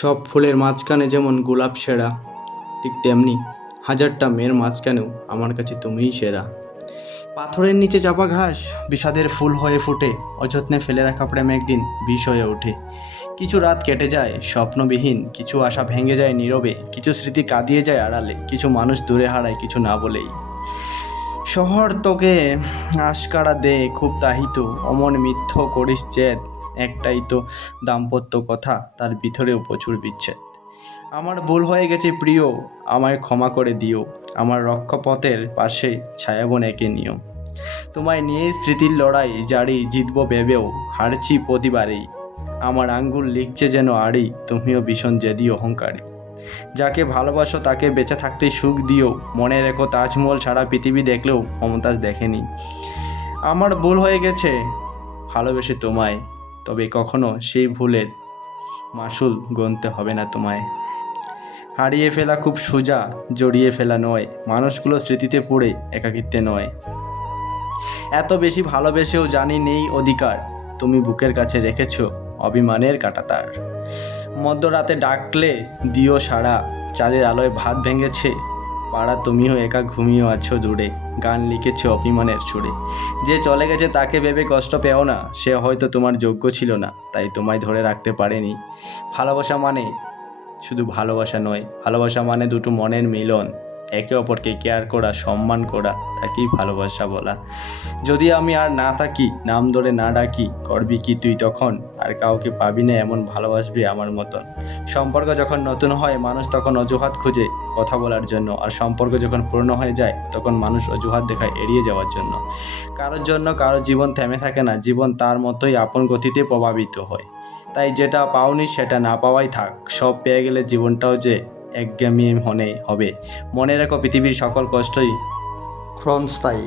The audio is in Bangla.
সব ফুলের মাঝখানে যেমন গোলাপ সেরা, ঠিক তেমনি হাজারটা মেয়ের মাঝখানেও আমার কাছে তুমিই সেরা। পাথরের নিচে চাপা ঘাস বিষাদের ফুল হয়ে ফোটে, অযত্নে ফেলে রাখা প্রেম একদিন বিষ হয়ে ওঠে। কিছু রাত কেটে যায় স্বপ্নবিহীন, কিছু আশা ভেঙে যায় নীরবে, কিছু স্মৃতি কাঁদিয়ে যায় আড়ালে, কিছু মানুষ দূরে হারায় কিছু না বলেই। শহর তোকে আশকারা দে খুব তাহিত, অমন মিথ্য করিস জেদ, একটাই তো দাম্পত্য কথা, তার ভিতরেও প্রচুর বিচ্ছেদ। আমার ভুল হয়ে গেছে প্রিয়, আমায় ক্ষমা করে দিও, আমার রক্ষপথের পাশে ছায়াবন এঁকে নিও। তোমায় নিয়েই স্মৃতির লড়াই জারি, জিতব ভেবেও হারছি প্রতিবারেই। আমার আঙ্গুল লিখছে যেন আড়ি, তুমিও ভীষণ জেদি অহংকারী। যাকে ভালোবাসো তাকে বেঁচে থাকতে সুখ দিও, মনে রেখো তাজমহল সারা পৃথিবী দেখলেও মমতাজ দেখেনি। আমার ভুল হয়ে গেছে ভালোবেসে তোমায়, তবে কখনো সেই ভুলের মাসুল গুনতে হবে না তোমায়। হারিয়ে ফেলা খুব সোজা, জড়িয়ে ফেলা নয়, মানুষগুলো স্মৃতিতে পড়ে একাকিত্বে নয়। এত বেশি ভালোবেসেও জানি নেই অধিকার, তুমি বুকের কাছে রেখেছো অভিমানের কাঁটাতার। মধ্যরাতে ডাকলে দিও সাড়া, চাঁদের আলোয় ভাত ভেঙেছে পাড়া, তুমিও একা ঘুমিয়েও আছো দূরে, গান লিখেছো অভিমানের সুরে। যে চলে গেছে তাকে ভেবে কষ্ট পেও না, সে হয়তো তোমার যোগ্য ছিল না, তাই তোমায় ধরে রাখতে পারেনি। ভালোবাসা মানে শুধু ভালোবাসা নয়, ভালোবাসা মানে দুটো মনের মিলন, একে অপরকে কেয়ার করা, সম্মান করা, তাকেই ভালোবাসা বলা। যদি আমি আর না থাকি, নাম ধরে না ডাকি, করবি কি তুই তখন? আর কাউকে পাবি না এমন ভালোবাসবি আমার মতন। সম্পর্ক যখন নতুন হয় মানুষ তখন অজুহাত খুঁজে কথা বলার জন্য, আর সম্পর্ক যখন পুরনো হয়ে যায় তখন মানুষ অজুহাত দেখায় এড়িয়ে যাওয়ার জন্য। কারোর জন্য কারো জীবন থেমে থাকে না, জীবন তার মতোই আপন গতিতে প্রভাবিত হয়। তাই যেটা পাওনি সেটা না পাওয়াই থাক, সব পেয়ে গেলে জীবনটাও যে একঘেয়েমি হবে। মনে রেখো পৃথিবীর সকল কষ্টই ক্ষণস্থায়ী।